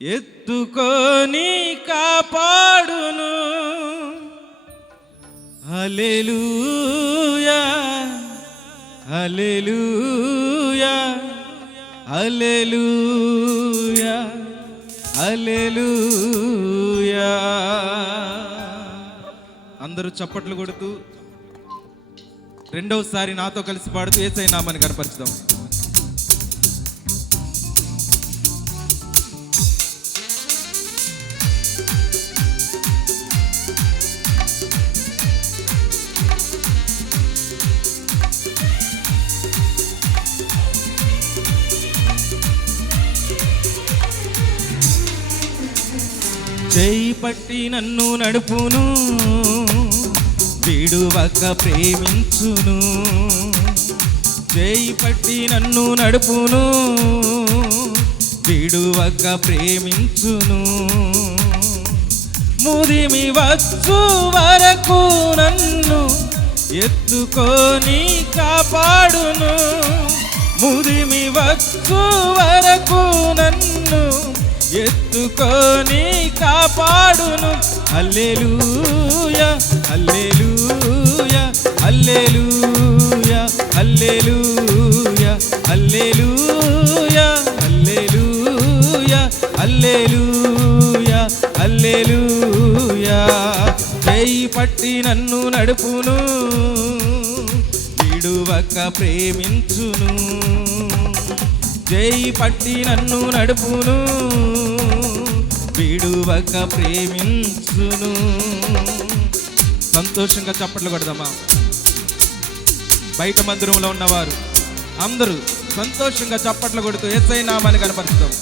ఎత్తుకొని కాపాడును. హల్లెలూయా హల్లెలూయా హల్లెలూయా హల్లెలూయా. అందరూ చప్పట్లు కొడుతూ రెండవసారి నాతో కలిసి పాడుతూ యేసయ్య నామాన్ని కనపరుచుదాం. చేయి పట్టి నన్ను నడుపును, విడువక ప్రేమించును. చేయి పట్టి నన్ను నడుపును, విడువక ప్రేమించును. ముదిమి వచ్చు వరకు నన్ను ఎత్తుకొని కాపాడును. ముదిమి వచ్చు వరకు నన్ను ఎత్తుకొని కాపాడును. హల్లెలూయా హల్లెలూయా హల్లెలూయా హల్లెలూయా హల్లెలూయా హల్లెలూయా హల్లెలూయా హల్లెలూయా. చేయి పట్టి నన్ను నడుపును, విడువక ప్రేమించును. చేయి పట్టి నన్ను నడుపును, విడువక ప్రేమించును. సంతోషంగా చప్పట్లు కొడదామా? బయట మందిరంలో ఉన్నవారు అందరూ సంతోషంగా చప్పట్లు కొడుతూ యేసయ్య నామాన్ని కనపరుస్తాం.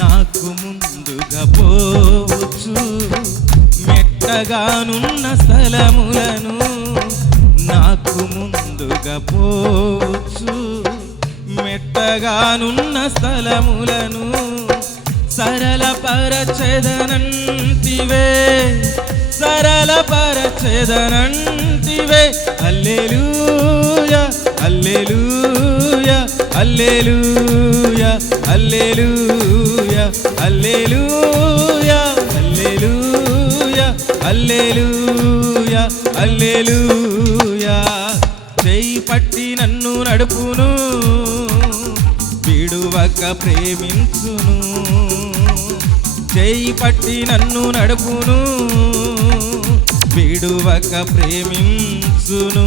నాకు ముందుగా పోవచ్చు మెట్టగానున్న స్థలములను. నాకు ముందుగా పోవచ్చు మెట్టగానున్న స్థలములను. సరళపరచెదనంటివే సరళపరచెదనంటివే. హల్లెలూయా హల్లెలూయా హల్లెలూయా హల్లెలూయా హల్లెలూయా హల్లెలూయా హల్లెలూయా హల్లెలూయా. చేయి పట్టి నన్ను నడుపును, విడువక ప్రేమించును. చేయి పట్టి నన్ను నడుపును, విడువక ప్రేమించును.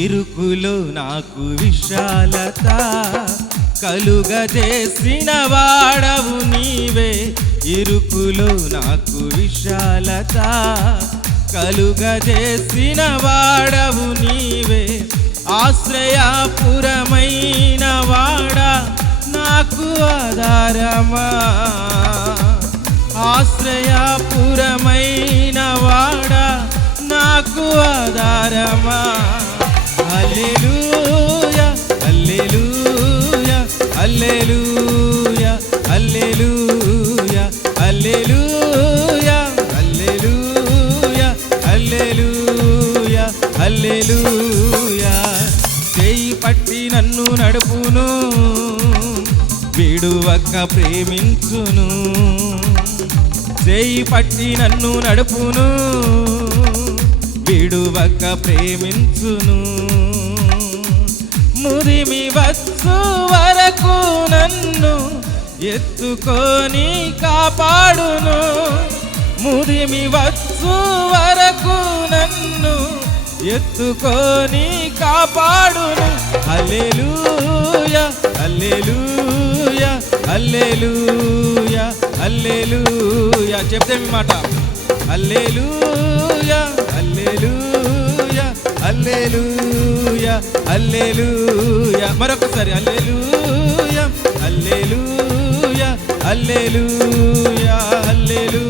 ఇరుకులో నాకు విశాలత కలుగజేసిన వాడవు నీవే. ఇరుకులో నాకు విశాలత కలుగజేసిన వాడవు నీవే. ఆశ్రయపురమైన వాడా నాకు ఆధారమా. ఆశ్రయపురమైన వాడా నాకు ఆధారమా. హల్లెలూయా హల్లెలూయా హల్లెలూయా హల్లెలూయా హల్లెలూయా హల్లెలూయా హల్లెలూయా హల్లెలూయా. చేయి పట్టి నన్ను నడుపును, విడువక విడువక ప్రేమించును. ముదిమి వచ్చు వరకు నన్ను ఎత్తుకొని కాపాడును. ముదిమి వచ్చు వరకు నన్ను ఎత్తుకొని కాపాడును. హల్లెలూయా హల్లెలూయా హల్లెలూయా హల్లెలూయా. చెప్తే మీ మాట. హల్లెలూయా హల్లెలూయా హల్లెలూయా హల్లెలూయా. మరొకసారి హల్లెలూయా హల్లెలూయా హల్లెలూయా హల్లెలూయా.